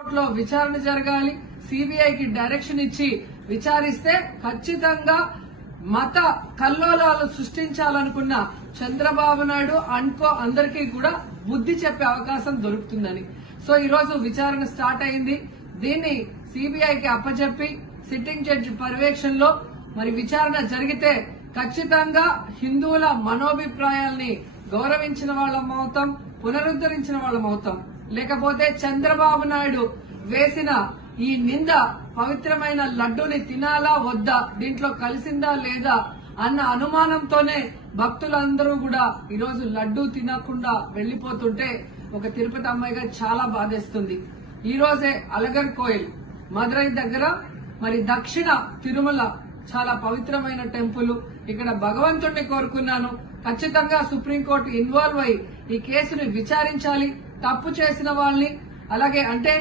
కోర్టులో విచారణ జరగాలి, సిబిఐకి డైరెక్షన్ ఇచ్చి విచారిస్తే ఖచ్చితంగా మత కల్లోలాలు సృష్టించాలనుకున్న చంద్రబాబు నాయుడు అందరికీ కూడా బుద్ధి చెప్పే అవకాశం దొరుకుతుందని. సో ఈ రోజు విచారణ స్టార్ట్ అయింది. దీన్ని సిబిఐకి అప్పచెప్పి సిట్టింగ్ జడ్జి పర్యవేక్షణలో మరి విచారణ జరిగితే ఖచ్చితంగా హిందువుల మనోభిప్రాయాల్ని గౌరవించిన వాళ్ళం అవుతాం, పునరుద్ధరించిన వాళ్ళం అవుతాం. లేకపోతే చంద్రబాబు నాయుడు వేసిన ఈ నింద పవిత్రమైన లడ్డూని తినాలా వద్దా, దీంట్లో కలిసిందా లేదా అన్న అనుమానంతోనే భక్తులందరూ కూడా ఈరోజు లడ్డూ తినకుండా వెళ్లిపోతుంటే ఒక తిరుపతి అమ్మాయిగా చాలా బాధేస్తుంది. ఈ రోజే అలగర్ కోయిల్ మదురై దగ్గర మరి దక్షిణ తిరుమల చాలా పవిత్రమైన టెంపుల్. ఇక్కడ భగవంతుడిని కోరుకున్నాను, ఖచ్చితంగా సుప్రీంకోర్టు ఇన్వాల్వ్ అయి ఈ కేసుని విచారించాలి. తప్పు చేసిన వాళ్ళని అలాగే అంటే